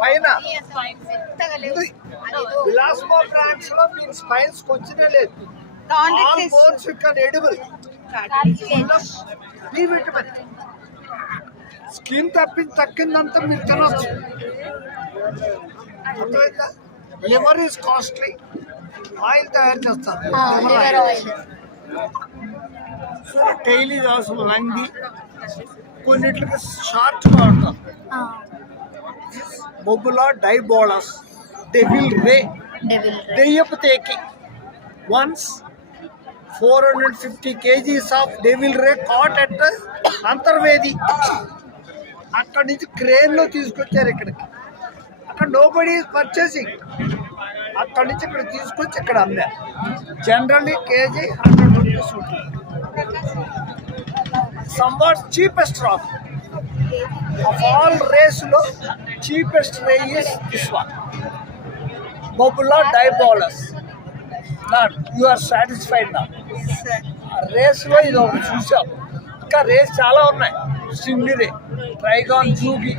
పైన విలాస్మో బ్రాండ్స్ లో మీకు స్పైన్స్ వచ్చినే లేదు. All bones can edible. B vitamin. Skin తక్కిందంతా మీరు తినొచ్చు. అర్థమైందా? Liver is costly. ఆయిల్ తయారు చేస్తారు. టైల్ ఈజ్ ఆల్సో లంగి. కొన్నిట్లకి షార్ట్ వాడతాం. బొబ్బులా డైబోలస్, డెవిల్ రే, దెయ్యపు తేకి. Once 450 kgs of devil ray caught at Antarvedi. అక్కడి నుంచి క్రేన్లో తీసుకొచ్చారు ఇక్కడికి. అక్కడ నోబడీ ఈజ్ పర్చేసింగ్. అక్కడి నుంచి ఇక్కడ తీసుకొచ్చి ఇక్కడ అమ్మారు. జనరల్లీ కేజీ 100 rupees ఉంటుంది. సంవాట్ చీపెస్ట్ రాక్ ఆఫ్ ఆల్ రేస్లో cheapest ray is this one, బొబ్బులా డైబోలస్. నాట్ యు ఆర్ సాటిస్ఫైడ్ నా? రేస్లో ఇది ఒకటి చూసాం. ఇంకా రేస్ చాలా ఉన్నాయి. సింగిరే, ట్రైగాన్, జూగి.